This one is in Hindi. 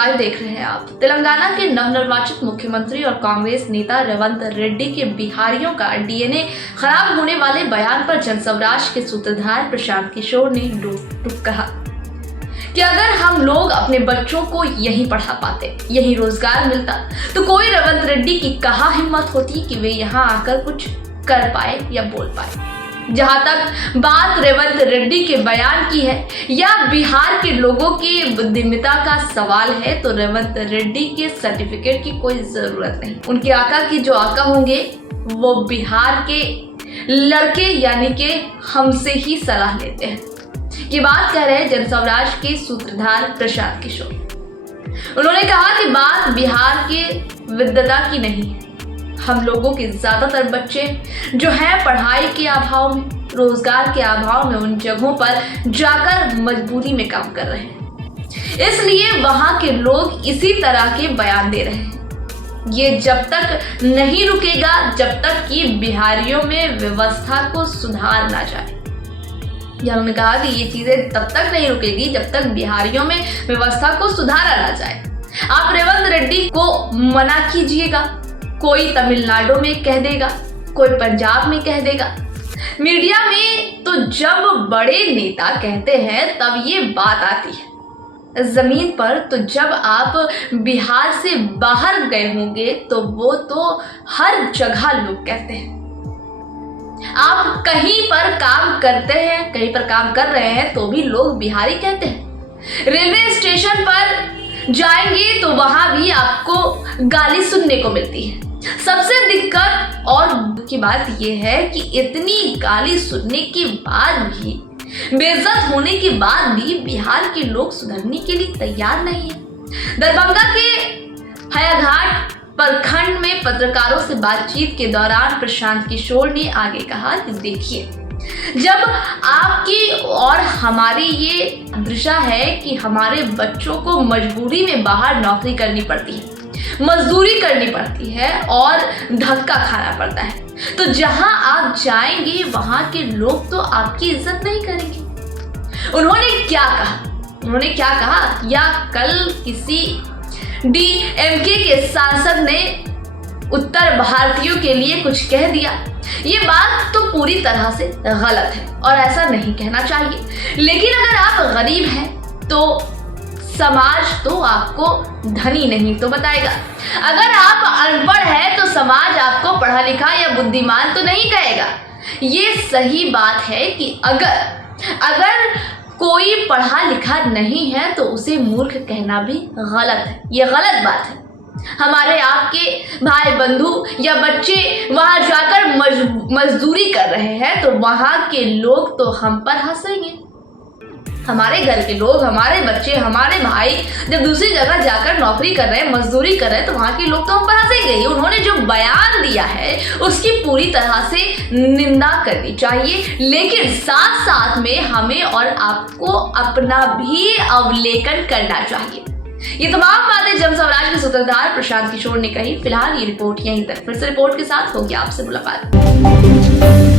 लाइव देख रहे हैं आप। तेलंगाना के नवनिर्वाचित मुख्यमंत्री और कांग्रेस नेता रेवंत रेड्डी के बिहारियों का डीएनए खराब होने वाले बयान पर जनस्वराज के सूत्रधार प्रशांत किशोर ने टूक कहा कि अगर हम लोग अपने बच्चों को यहीं पढ़ा पाते, यहीं रोजगार मिलता, तो कोई रेवंत रेड्डी की कहाँ हिम्मत होती कि वे यहाँ आकर कुछ कर पाए या बोल पाए। जहां तक बात रेवंत रेड्डी के बयान की है या बिहार के लोगों की बुद्धिमत्ता का सवाल है, तो रेवंत रेड्डी के सर्टिफिकेट की कोई जरूरत नहीं। उनके आका की जो आका होंगे वो बिहार के लड़के यानी कि हमसे ही सलाह लेते हैं। ये बात कह रहे हैं जनस्वराज के सूत्रधार प्रशांत किशोर। उन्होंने कहा कि बात बिहार के विद्वता की नहीं है। हम लोगों के ज्यादातर बच्चे जो हैं पढ़ाई के अभाव में, रोजगार के अभाव में उन जगहों पर जाकर मजबूरी में काम कर रहे हैं, इसलिए वहां के लोग इसी तरह के बयान दे रहे हैं। ये जब तक नहीं रुकेगा जब तक कि बिहारियों में व्यवस्था को सुधार ना जाए। उन्होंने कहा कि ये चीजें तब तक नहीं रुकेगी जब तक बिहारियों में व्यवस्था को सुधारा ना जाए। आप रेवंत रेड्डी को मना कीजिएगा, कोई तमिलनाडु में कह देगा, कोई पंजाब में कह देगा। मीडिया में तो जब बड़े नेता कहते हैं तब ये बात आती है, जमीन पर तो जब आप बिहार से बाहर गए होंगे तो वो तो हर जगह लोग कहते हैं। आप कहीं पर काम करते हैं, कहीं पर काम कर रहे हैं तो भी लोग बिहारी कहते हैं। रेलवे स्टेशन पर जाएंगे तो वहां भी आपको गाली सुनने को मिलती है। सबसे दिक्कत और की बात यह है कि इतनी गाली सुनने के बाद भी, बेइज्जत होने के बाद भी बिहार के लोग सुधरने के लिए तैयार नहीं है। दरभंगा के हयाघाट प्रखंड में पत्रकारों से बातचीत के दौरान प्रशांत किशोर ने आगे कहा कि देखिए, जब आपकी और हमारी ये दृष्टा है कि हमारे बच्चों को मजबूरी में बाहर नौकरी करनी पड़ती है, मजदूरी करनी पड़ती है और धक्का खाना पड़ता है, तो जहां आप जाएंगे वहां के लोग तो आपकी इज्जत नहीं करेंगे। उन्होंने क्या कहा या कल किसी डीएमके के सांसद ने उत्तर भारतीयों के लिए कुछ कह दिया, ये बात तो पूरी तरह से गलत है और ऐसा नहीं कहना चाहिए। लेकिन अगर आप गरीब हैं तो समाज तो आपको धनी नहीं तो बताएगा। अगर आप अनपढ़ हैं तो समाज आपको पढ़ा लिखा या बुद्धिमान तो नहीं कहेगा। ये सही बात है कि अगर कोई पढ़ा लिखा नहीं है तो उसे मूर्ख कहना भी गलत है। ये गलत बात है। हमारे आपके भाई बंधु या बच्चे वहां जाकर मजदूरी कर रहे हैं तो वहां के लोग तो हम पर हंसेंगे। हमारे घर के लोग, हमारे बच्चे, हमारे भाई जब दूसरी जगह जाकर नौकरी कर रहे हैं, मजदूरी कर रहे हैं, तो वहां के लोग तो हम पर हंसेंगे। उन्होंने जो बयान दिया है उसकी पूरी तरह से निंदा करनी चाहिए, लेकिन साथ साथ में हमें और आपको अपना भी अवलोकन करना चाहिए। ये तमाम बातें जनस्वराज के सूत्रधार प्रशांत किशोर ने कही। फिलहाल ये रिपोर्ट यहीं तक। फिर से रिपोर्ट के साथ होगी आपसे मुलाकात।